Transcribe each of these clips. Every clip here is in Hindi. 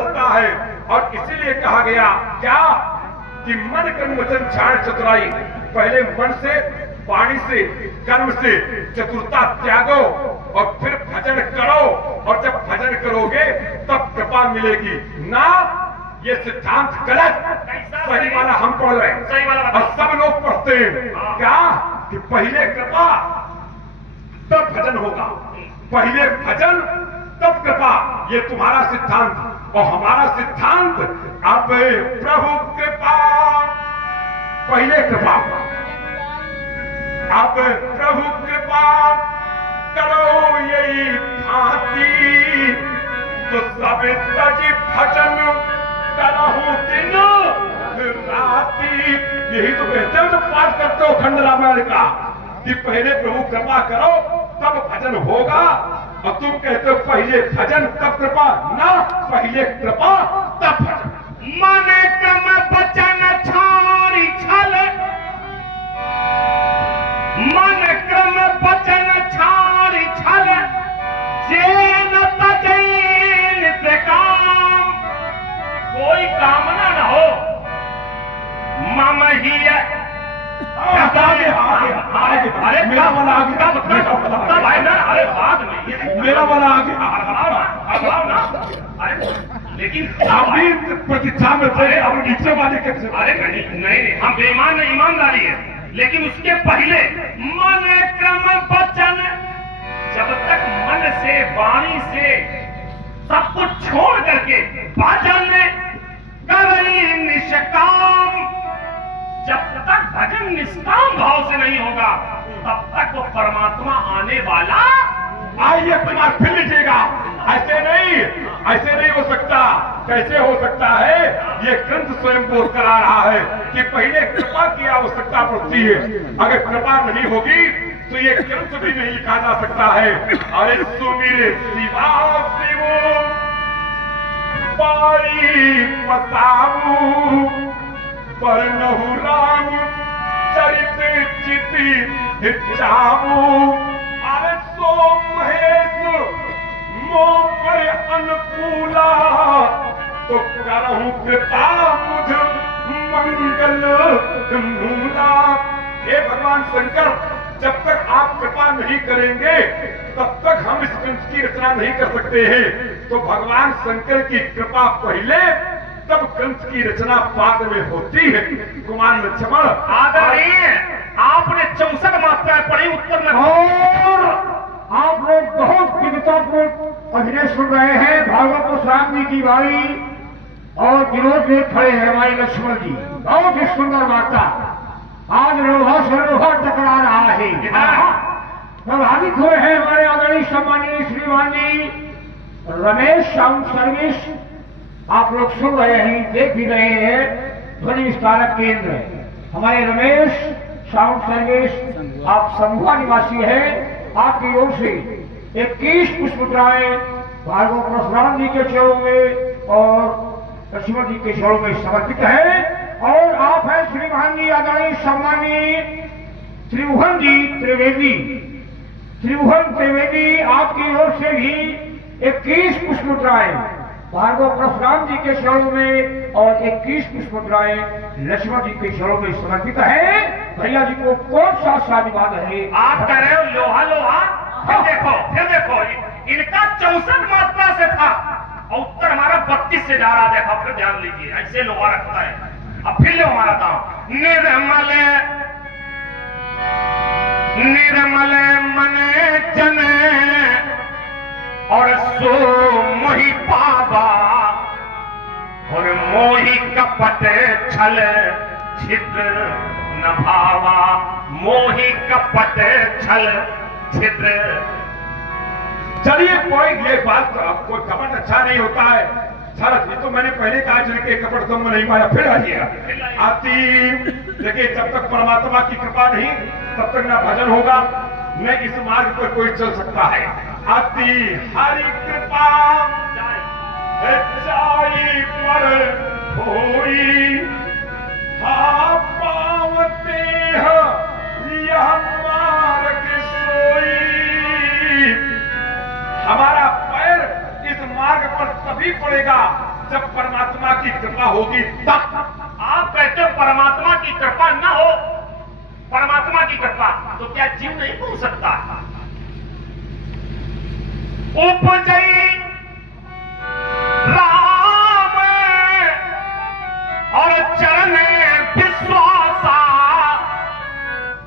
होता है। और इसीलिए कहा गया क्या कि मन कर्म वचन ध्यान चतुराई, पहले मन से, वाणी से, कर्म से चतुरता त्यागो और फिर भजन करो। और जब भजन करोगे तब कृपा मिलेगी ना। ये सिद्धांत गलत, सही वाला हम पढ़ रहे हैं, सही वाला और सब लोग पढ़ते हैं क्या कि पहले कृपा तब भजन होगा, पहले भजन तब कृपा। ये तुम्हारा सिद्धांत और हमारा सिद्धांत अब प्रभु कृपा, पहले कृपा, अब प्रभु कृपा करो यही भांति, तो सब तज भजन करहु दिन राति। यही तो कहते हो जब पाठ करते हो खंड रामायण का कि पहले प्रभु कृपा करो तब भजन होगा, और तुम कहते हो पहले भजन तब कृपा। ना, पहले कृपा तब भजन। मन क्रम बचन छाड़ी छल, मन क्रम बचन छाड़ी छल, जेन तजैन से काम, कोई कामना न हो मम ही अरे मेरा वाला आगे, मेरा वाला आगे। लेकिन प्रतीक्षा में थे, अब नीचे वाले कैसे? अरे नहीं, हम बेईमान नहीं, ईमानदारी है। लेकिन उसके पहले मन क्रम वचन, जब तक मन से, वाणी से सब कुछ छोड़ करके भजन करई निष्काम, जब तक भजन निष्काम भाव से नहीं होगा तब तक वो परमात्मा आने वाला। आइए कुमार फिर लीजिएगा, ऐसे नहीं हो सकता। कैसे हो सकता है? ये ग्रंथ स्वयं बोल कर आ रहा है कि पहले कृपा की आवश्यकता पड़ती है। अगर कृपा नहीं होगी तो ये ग्रंथ भी नहीं लिखा जा सकता है। अरे सुमिरे शिवा शिव पाई पसाऊ, पर नहु राम चरित चिति चाऊ। अरे सो महेश मो पर अनुकूला, तो करहु कृपा मुझ मंगल मूला। हे भगवान शंकर, जब तक आप कृपा नहीं करेंगे तब तक हम इस ग्रंथ की रचना नहीं कर सकते हैं। तो भगवान शंकर की कृपा पहले, तब ग्रंथ की रचना बाद में होती है। कुमार लक्ष्मण आदरणीय, आपने 64 मात्राएं पढ़ी उत्तर में, और आप लोग बहुत विविधतापूर्ण अभिनय सुन रहे हैं। भागवत परशुराम जी की वाणी और विरोध में खड़े हैं हमारे लक्ष्मण जी। बहुत ही सुंदर वार्ता। आज लोहा से लोहा टकरा रहा है। प्रभावित हुए हैं हमारे आदरणीय सम्मानीय श्रीमान जी रमेश साउंड सर्विस। आप लोग सुन रहे हैं, देख भी रहे हैं, ध्वनि विस्तारक केंद्र हमारे रमेश साउंड सर्विस, आप संभुआ निवासी हैं। आपकी ओर से 21 पुष्पमुद्राएं भागवत परशुराम जी के चरणों में और लक्ष्मण जी के चरणों में समर्पित है। और आप हैं श्रीमान जी आदरणीय सम्मानीय त्रिभुवन जी त्रिवेदी। त्रिभुवन त्रिवेदी, आपकी ओर से भी 21 पुष्पमुद्राएं भागवत परशुराम जी के चरणों में और 21 पुष्पमुद्राएं लक्ष्मण जी के चरणों में समर्पित है। भैया जी को कौन सा साधुवाद है? आप कह रहे हो लोहा लोहा। फिर देखो इनका 64 मात्रा से था और उत्तर हमारा 32 से जा रहा। देखा, फिर ध्यान लीजिए, ऐसे लोहा रखता है। अब फिर लो हमारा था, निर्मल निर्मल मन जने और सो मोहि पावा, और मोहि कपट छल छिद्र न भावा, मोहि कपट छल छिद्र। चलिए, कोई ये बात, कोई कपट अच्छा नहीं होता है। ये तो मैंने पहले कहा जिनके कपट दम नहीं पाया, फिर आइए आती। देखिए, जब तक परमात्मा की कृपा नहीं तब तक ना भजन होगा, न इस मार्ग पर कोई चल सकता है। आती हरि कृपा चाई पर होई, हा पावते यह मार्ग सोई। हमारा पैर इस मार्ग पर तभी पड़ेगा जब परमात्मा की कृपा होगी तब। आप कहते हो परमात्मा की कृपा न हो, परमात्मा की कृपा तो क्या जीव नहीं बोल सकता? उपजई राम और चरण विश्वासा,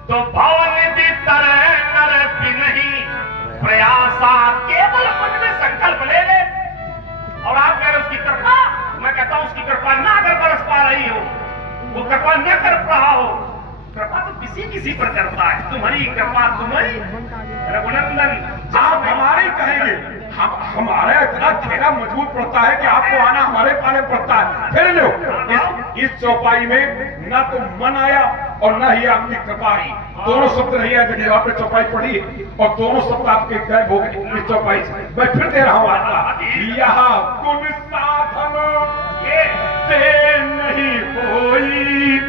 तो भवनिधि तरह नर नहीं प्रयासा। केवल मन में संकल्प ले ले और आप कह रहे उसकी कृपा। मैं कहता हूं उसकी कृपा ना अगर बरस पा रही हो, वो कृपा न कर रहा हो, कृपा तो किसी पर करता है। तुम्हारी कृपा तुम्हारी रघुनंदन आप हमारे कहेंगे, हमारा इतना घेरा मजबूत पड़ता है कि आपको आना हमारे पाने पड़ता है। फिर लो इस चौपाई में ना तो मन आया और ना ही आपकी कृपा आई, दोनों शब्द नहीं आए। देखिए आपने चौपाई पढ़ी और दोनों शब्द आपके गायब हो गए इस चौपाई से। मैं फिर दे रहा हूं आपका, यह गुण साधन ते नहीं होई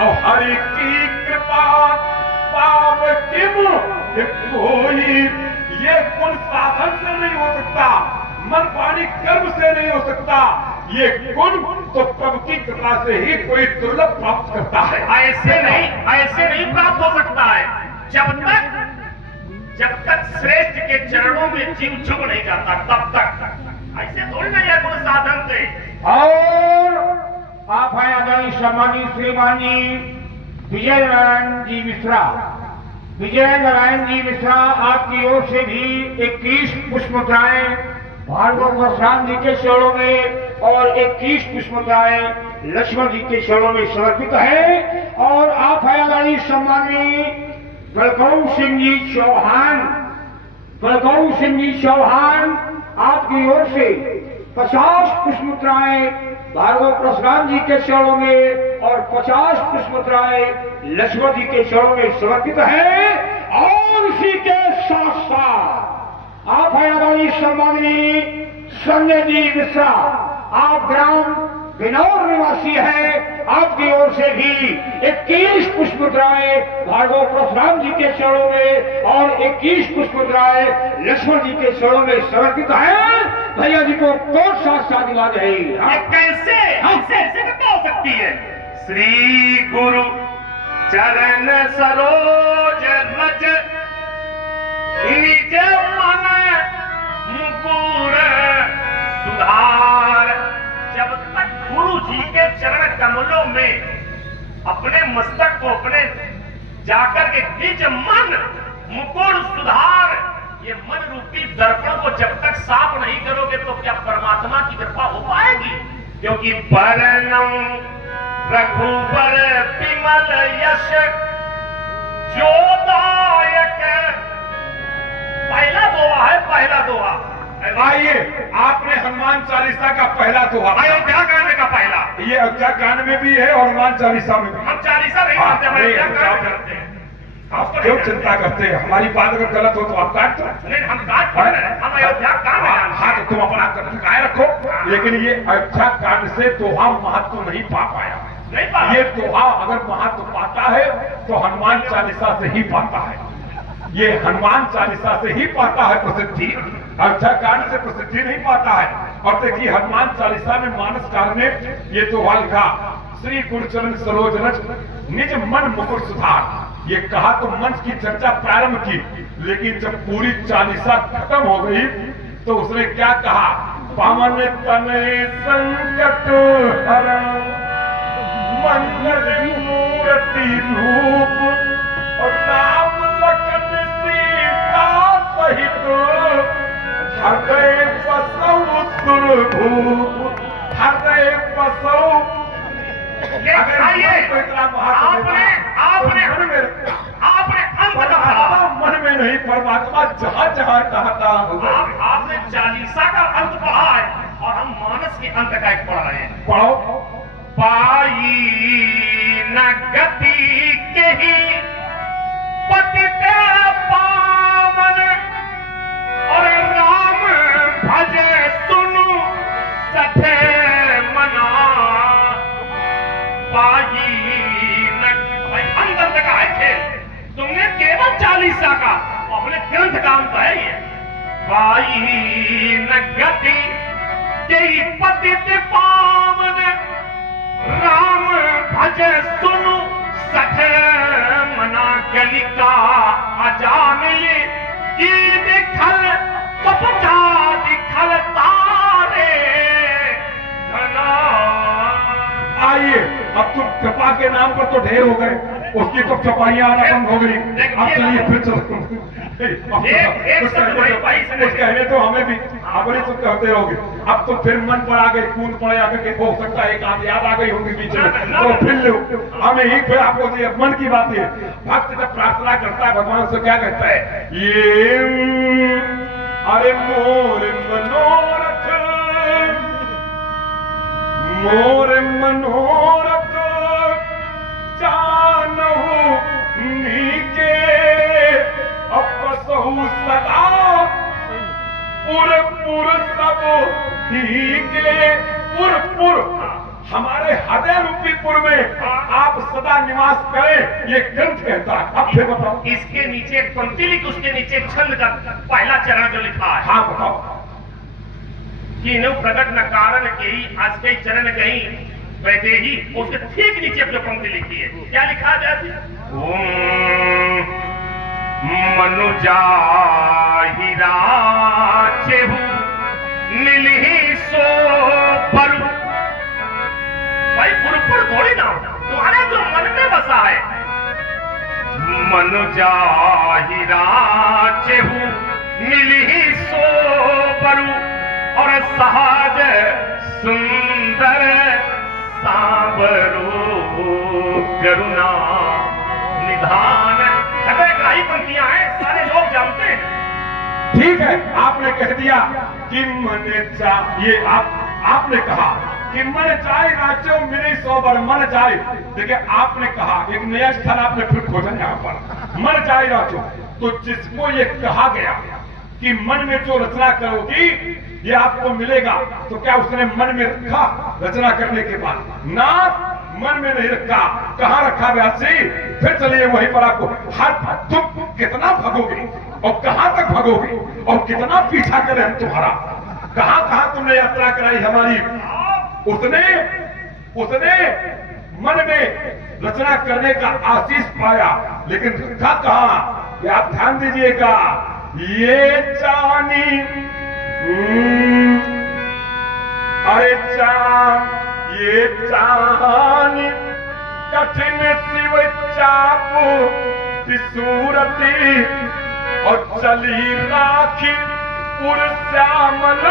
और हरि की कृपा पाव किम कोई। ये गुण साधन से नहीं हो सकता, मन वाणी कर्म से नहीं हो सकता। ये गुण तो प्रभु की कृपा से ही कोई दुर्लभ प्राप्त करता है। ऐसे नहीं प्राप्त हो सकता है। जब तक श्रेष्ठ के चरणों में जीव झुक नहीं जाता तब तक। ऐसे थोड़ी नहीं है गुण साधन से। और आप हैं आदरणीय सम्मानित श्रीमान जी विजय नारायण जी मिश्रा। विजय नारायण जी मिश्रा आपकी ओर से भी 21 पुष्पमुद्राएं भार्गव गोस्वामी जी के चरणों में और 21 पुष्पमुद्राएं लक्ष्मण जी के चरणों में समर्पित है। और आप हैं आदरणीय सम्माननीय बलगौर सिंह जी चौहान। बलगौर सिंह जी चौहान आपकी ओर से 50 पुष्पमुद्राएं भार्गव परशुराम जी के चरणों में और 50 पुष्पमुद्राएं लक्ष्मण जी के चरणों में समर्पित है। और इसी के साथ साथ आप हैं आदरणीय सम्माननीय संजय जी मिश्रा। आप ग्राम बिनौर निवासी है, आपकी ओर से भी 21 पुष्पमुद्राएं भार्गव परशुराम जी के चरणों में और 21 पुष्पमुद्राएं लक्ष्मण जी के चरणों में समर्पित है। भैया जी को कोट साधुवाद है। ये कैसे ऐसे क्या हो सकती है? श्री गुरु चरण सरोज रज निज मन मुकुर सुधार। जब तक गुरु जी के चरण कमलों में अपने मस्तक को अपने जाकर के निज मन मुकुर सुधार, ये मन रूपी दर्पण को जब तक साफ नहीं करोगे तो क्या परमात्मा की कृपा हो पाएगी? क्योंकि परनम रघुबर विमल यश जोदायक। पहला दोहा है, पहला दोहा। आइए आपने हनुमान चालीसा का पहला दोहा, अयोध्या कांड का पहला, ये अयोध्या कांड में भी है और हनुमान चालीसा में भी। हम चालीसा नहीं करते, हम अयोध्या कांड करते हैं। आप क्यों चिंता करते हैं? हमारी बात अगर गलत हो तो आप काट दो। नहीं, हम काट पड़ रहे हैं, हम अयोध्या कांड में। हाँ तो तुम अपना टकाए रखो, लेकिन ये अयोध्या कांड से दोहा महत्व नहीं पा पाया। नहीं पा ये दोहा अगर महत्व पाता है तो हनुमान चालीसा से ही पाता है। ये हनुमान चालीसा से ही पाता है प्रसिद्धि, अयोध्या कांड से प्रसिद्धि नहीं पाता है। और देखिए हनुमान चालीसा में मानस काल में ये दोहा लिखा, श्री गुरुचरण सरोज रज निज मन मुकुर सुधार। ये कहा तो मंच की चर्चा प्रारंभ की, लेकिन जब पूरी चालीसा खत्म हो गई तो उसने क्या कहा? पवन तनय संकट हरण मंगल मूर्ति रूप और राम लखन सीता सहित हृदय बसौ सुरभूप। हृदय बसौ आपने अंत कहा, मन में नहीं, परमात्मा जहाँ जहाँ चाहता होगा। आपने चालीसा का अंत पढ़ा है और हम मानस के अंत का एक पढ़ रहे हैं। पढ़ो। पाई न गति के ही पतित पावन और राम भजे सुनु सथे मना। पाई न भाई अंदर तक आए थे, तुमने केवल चालीसा का अपने ग्रंथ काम तो है ये। पाई न गति जय पतित पावन राम भज सुनु सठ मना गलिका अजा मिले की दिखल कपचा दिखल तारे घना। आइए, अब तुम चपा के नाम पर तो ढेर हो गए, उसकी तो चपाइयां आना बंद हो गई। अब चलिए फिर चलो। कुछ कहने तो हमें भी अपने तो कहते रहोगे। अब तो फिर मन पर आ गए, कूद पड़े आकर के हो सकता है एक आध याद आ गई होंगी बीच में, तो फिर लो हमें ही फिर आपको दिए। मन की बात है, भक्त जब प्रार्थना करता है भगवान से क्या कहता है, ये अरे मोर मनोरथ मोर मनोरथ जानहु नीके अपसहु सदा पुर पुर सब ही के पुर हमारे हृदय रूपी पुर में आप सदा निवास करें, ये ग्रंथ कहता है। अब फिर बताओ, इसके नीचे एक पंक्ति लिखी, उसके नीचे छंद का पहला चरण जो लिखा है, हाँ बताओ, कि नो प्रकट न कारण के ही आज के चरण गई वैसे ही, उसके ठीक नीचे जो पंक्ति लिखी है क्या लिखा जाए, मनुजा हीरा चेहू मिली सो परू। भाई पुरपुर थोड़ी ना, तुम्हारे जो मन में बसा है, मनुजा हीरा चेहू मिली सो परू और सहज सुंदर सांवरो करुणा निधान। ग्राही पंक्तियां हैं, सारे लोग जानते हैं। ठीक है, आपने कह दिया कि मन चाहिए, आपने कहा कि मन चाहे राज्यों मिले 100 बार मन चाहे। देखिए आपने कहा एक नया स्थल आपने फिर खोजा यहाँ पर, मन चाहे राज्यों, तो जिसको ये कहा गया कि मन में जो रचना करोगी ये आपको मिलेगा, तो क्या उसने मन में रखा रचना करने के बाद? ना, मन में नहीं रखा। कहाँ रखा व्यासी? फिर चलिए वहीं पर आपको, हर तुम कितना भगोगे और कहां तक भगोगे और कितना पीछा करें हम तुम्हारा, कहां कहां तुमने यात्रा कराई हमारी, उतने मन में रचना करने का आशीष पाया, लेकिन रखा कहां? ये आप ध्यान दीजिएगा, ये जानी अरे ये जानी कठिन शिव चापू सूरती और चली राखी पुर श्यामल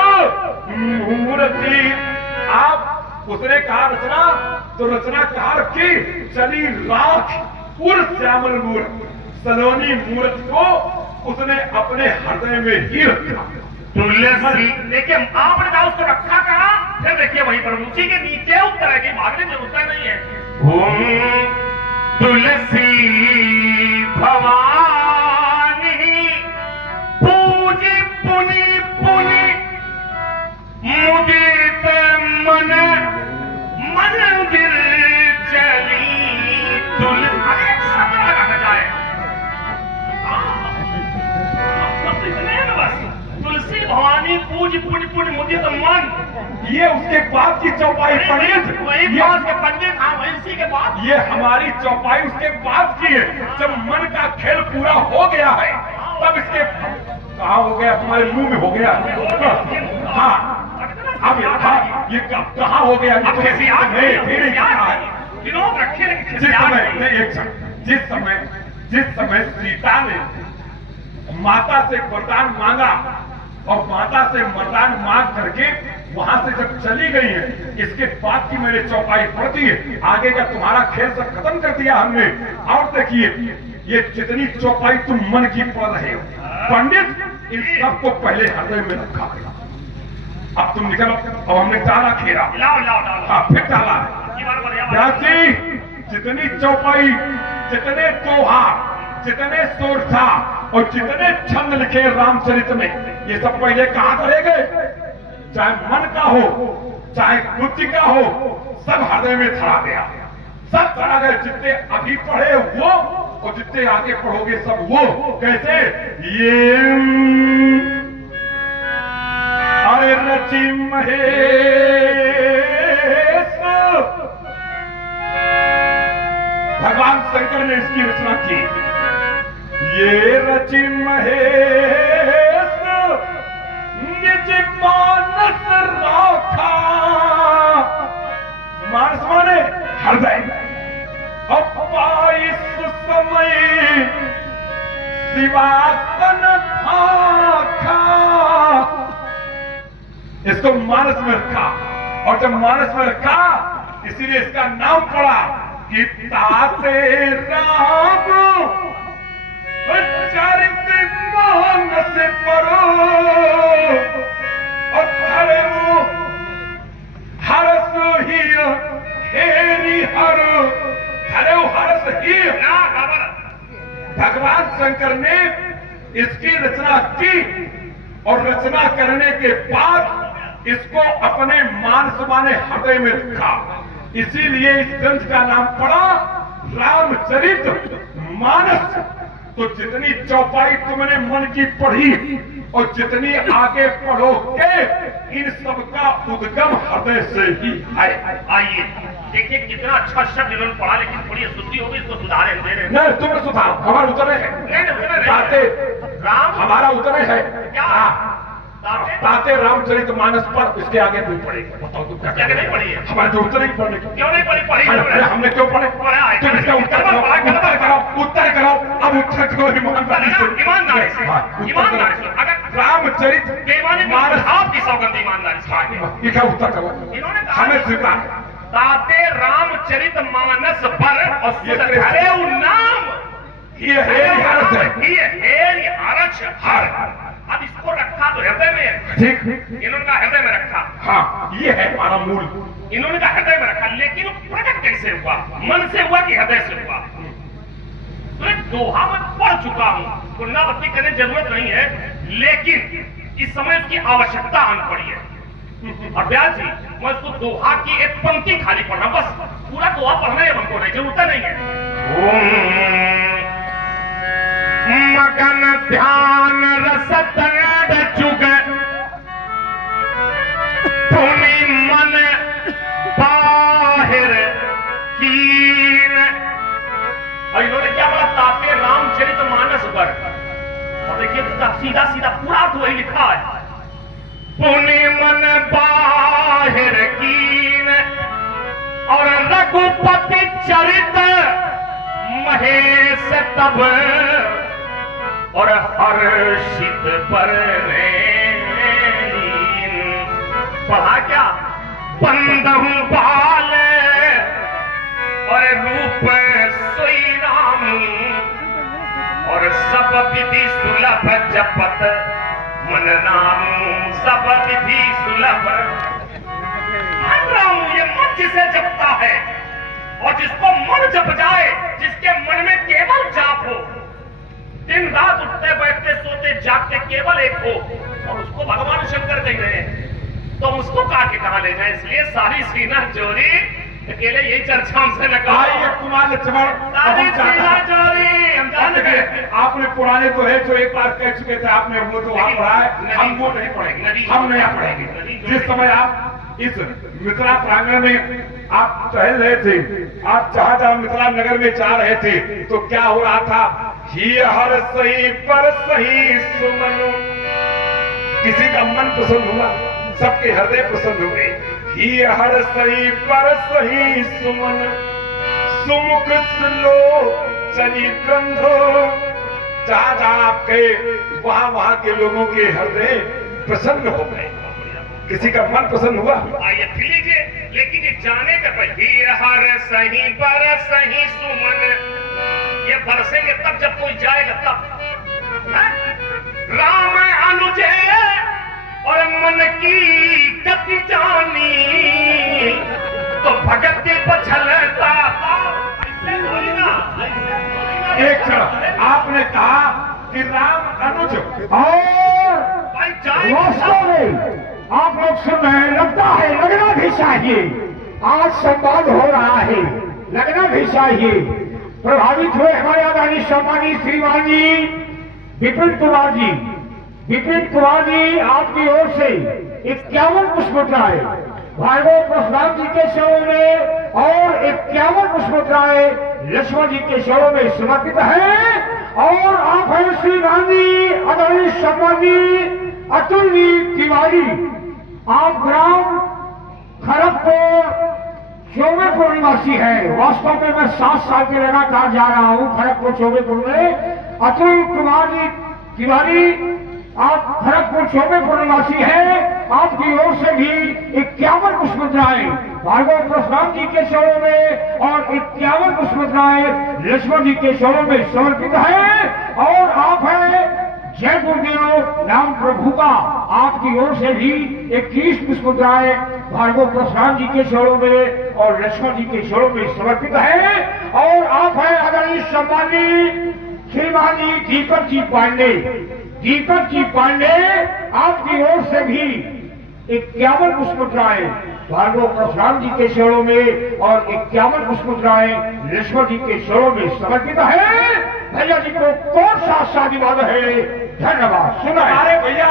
मूर्ति। आप उसने कहा रचना, तो रचना कहा रखी, चली राख पुर श्यामल मूर्ति, सलोनी मूर्ति को उसने अपने हृदय में ही रखा। तुलसी, देखिए आपने कहा उसको रखा कहा, फिर देखिए वहीं पर उसी के नीचे उत्तर है कि भागने की जरूरत नहीं है। तुलसी भवानी पूजी पुनि पुनि मुदित मन मंदिर चली तुलसी। सब लगा जाए तुलसी भवानी पूज पुण्य पुण्य मुदित मन, ये उसके बाद की चौपाई पंडित, वही बात के पंडित, हाँ वही इसी के बाद, ये हमारी चौपाई उसके बाद की है, जब मन का खेल पूरा हो गया है तब इसके कहा हो गया, तुम्हारे मुंह में हो गया। हाँ अब ये कहा हो गया, जिस समय सीता ने माता से वरदान मांगा और माता से वरदान मांग करके वहां से जब चली गई है, इसके बाद की मैंने चौपाई पढ़ती है, आगे का तुम्हारा खेल सब खत्म कर दिया हमने। और देखिए ये जितनी चौपाई तुम मन की पढ़ रहे हो पंडित, इन सबको पहले हृदय में रखा गया। अब तुम निकलो, अब हमने डाला खेरा, हाँ फिर डाला है। जितनी चौपाई, जितने त्योहार, जितने सोरठा और जितने छंद लिखे रामचरित में, ये सब पहले कहां करे गए? चाहे मन का हो चाहे बुद्धि का हो, सब हृदय में धरा गया, सब धरा गए। जितने अभी पढ़े वो और जितने आगे पढ़ोगे सब वो। कैसे? ये अरे रचि महेश, भगवान शंकर ने इसकी रचना की। ये रचि महेश निज मानस राखा, मानस माने हृदय, इस समय शिवासन भाखा। इसको मानस में रखा, और जब मानस में रखा इसीलिए इसका नाम पड़ा कि ताते राम चरित मानस परो, और थरे वो हरस ही हेरी हर, थरे वो हरस ही। भगवान शंकर ने इसकी रचना की, और रचना करने के बाद इसको अपने मानस माने हृदय में रखा। इसीलिए इस ग्रंथ का नाम पड़ा रामचरित मानस। तो जितनी चौपाई तुमने मन की पढ़ी और जितनी आगे पढ़ोगे, इन सब का उद्गम हृदय से ही है। आइए देखिए कितना अच्छा शब्द इन्होंने पढ़ा, लेकिन थोड़ी अशुद्धि होगी, इसको सुधारे दे रहे। नहीं, तुम सुधारो, हमारा उतरे है ताते राम, हमारा उतरे है क्या ताते रामचरित मानस पर। इसके आगे नहीं पढ़ेगा, बताओ तुम क्या नहीं पढ़ी है? हमारे तो उत्तर ही पढ़ने। क्यों नहीं पढ़ी? पढ़ी हमने क्यों पढ़े? तुम इसका उत्तर करो, उत्तर करो, उत्तर करो। अब उत्तर करो ईमानदारी से, ईमानदारी से, ईमानदारी से। अगर रामचरित मानस आपकी सौगंध ईमानदारी से, ये क्या उत्तर करो? इन्होंने हमें स्वीकार ताते रामचरित मानस पर और सुधरे नाम, ये है हरच है। ये हरच हर। अब इसको रखा तो हृदय में, ठीक, इन्होंने कहा हृदय में रखा। हाँ, ये है हमारा मूल। इन्होंने कहा हृदय में रखा, लेकिन वो प्रकट कैसे हुआ? मन से हुआ कि हृदय से हुआ? तो एक दोहा में पढ़ चुका हूं, पुनरावृत्ति करने की जरूरत नहीं है, लेकिन इस समय उसकी आवश्यकता आन पड़ी है। और ब्याज जी, मैं उसको दोहा की एक पंक्ति खाली पढ़ रहा हूं, बस पूरा दोहा पढ़ना है हमको, नहीं जरूरत नहीं है। मगन ध्यान रसत जुग भूमि मन बाहिर कीन। और इन्होंने क्या बोला? ताते रामचरित मानस पर। और देखिए सीधा सीधा पूरा तो वही लिखा है, पुनि मन बाहिर कीन, और रघुपति चरित महेश तब, और हर्षित पर पढ़ा क्या? बंदहु बाल और रूप सोई राम, और सब विधि सुलभ जपत मन राम, सब विधि सुलभ। मन राम ये मन जिसे जपता है, और जिसको मन जप जाए, जिसके मन में केवल जाप हो, दिन रात उठते बैठते सोते जागते केवल एक हो, और उसको भगवान शंकर कह रहे हैं, तो उसको काट के कहां ले जाए? इसलिए सारी श्रीनाथ जोरी अकेले यही चर्चा हमसे न कहा। कुमार लक्ष्मण, सारी श्रीनाथ जोरी हम जानते हैं। आपने पुराने तो है जो एक बार कह चुके थे, आपने वो तो वहां पढ़ा है, हम वो नहीं पढ़ेंगे, हम नया पढ़ेंगे। जिस समय आप इस मिथिला प्रांगण में आप टहल रहे थे, आप जहां मिथिला नगर में जा रहे थे, तो क्या हो रहा था? ही हर सही पर सही सुमन। किसी का मन पसंद हुआ, सबके हृदय पसंद हुए। ही हर सही पर सही सुमन, सुमुख स्लो चली गंधो। जहां जहां आप गए वहां वहां के लोगों के हृदय प्रसन्न हो गए। किसी का मन पसंद हुआ? आइए फिर लीजिए, लेकिन ये जाने का ही हर सही पर सही सुमन, ये बरसेंगे तब जब कोई जाएगा तब। राम अनुजय और मन की गति जानी, तो भगत बछलता। एक क्षण, आपने कहा कि राम अनुज, और भाई जाए वास्तव में आप लोग सुन रहे हैं, लगता है लगना भी चाहिए। आज संवाद हो रहा है, लगना भी चाहिए। प्रभावित हुए हमारे आदरणीय सम्मानित श्रीमान जी विपिन कुमार जी, विपिन कुमार जी आपकी ओर से 51 पुष्पमुद्राएं भार्गव परशुराम जी के चरणों में और 51 पुष्पमुद्राएं लक्ष्मण जी के चरणों में समर्पित है। और आप हैं श्री गांधी आदरणीय शर्मा जी अतुल जी तिवारी, आप ग्राम खड़गपुर चौबेपुर निवासी है। वास्तव में मैं 7 साल के लगातार जा रहा हूँ खड़गपुर चौबेपुर में। अतुल कुमार जी तिवारी, आप खड़गपुर चौबेपुर निवासी है। आपकी ओर से भी 51 पुष्पमुद्राएं भार्गव परशुराम जी के चरणों में और 51 पुष्पमुद्राएं लक्ष्मण जी के चरणों में समर्पित है। और आप है जय गुरुदेव नाम प्रभु का, आपकी ओर से भी 21 पुष्पमुद्राएं भार्गव परशुराम जी के चरणों में और लक्ष्मण जी के चरणों में समर्पित है। और आप है आदरणीय सम्मानी श्रीमान जी दीपक जी पांडे, दीपक जी पांडे, आपकी ओर से भी 51 पुष्पमुद्राएं भार्गव परशुराम जी के चरणों में और 51 पुष्पमुद्राएं लक्ष्मण जी के चरणों में समर्पित है। भैया जी को कौन सा शादीवाद है? धन्यवाद। सुना तुम्हारे भैया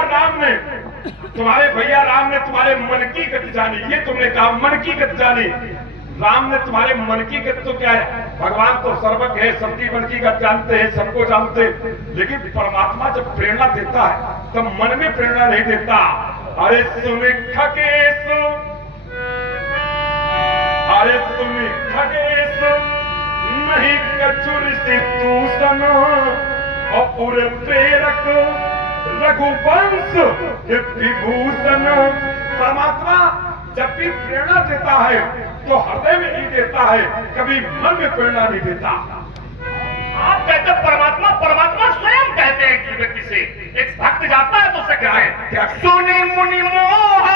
राम ने तुम्हारे मन की गति जानी। ये तुमने कहा मन की गति जानी। राम ने तुम्हारे मन की गति तो क्या है? भगवान तो सर्वज्ञ है, सबकी मन की गति जानते हैं, सबको जानते। लेकिन परमात्मा जब प्रेरणा देता है तब मन में प्रेरणा नहीं देता। अरे सुन खगेश, अरे सुन खगेश, नहीं कछुर से तू सना और पूरे प्रेरक रघुवंश विभूषण। परमात्मा जब भी प्रेरणा देता है तो हृदय में ही देता है, कभी मन में प्रेरणा नहीं देता। आप कहते परमात्मा, परमात्मा स्वयं कहते हैं कि व्यक्ति से एक भक्त जाता है तो उसे क्या है? सुनी मुनि मोह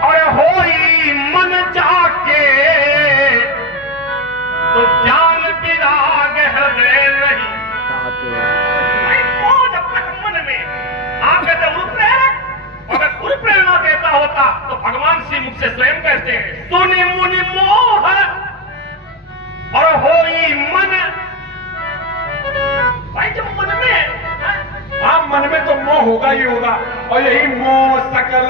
और होई मन जाके, तो ज्ञान विराग हृदय नहीं। मोह जब तक मन में, आप कहते गुरु प्रेरक, अगर गुरु प्रेरणा देता होता तो भगवान श्री मुख से स्वयं कहते हैं सुनी मुनि मोह और होई मन। भाई जब मन में, हाँ मन में तो मोह होगा ही होगा। और यही मोह सकल,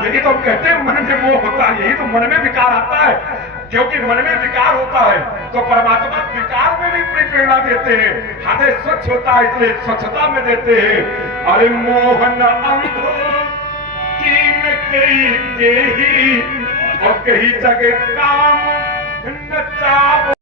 यही तो कहते हैं मन में मोह होता है, यही तो मन में विकार आता है। क्योंकि मन में विकार होता है तो परमात्मा विकार में भी अपनी प्रेरणा देते हैं। हृदय स्वच्छ होता है इसलिए स्वच्छता में देते हैं। अरे मोहन अंध कीन कई और कहीं जगह काम न चाव।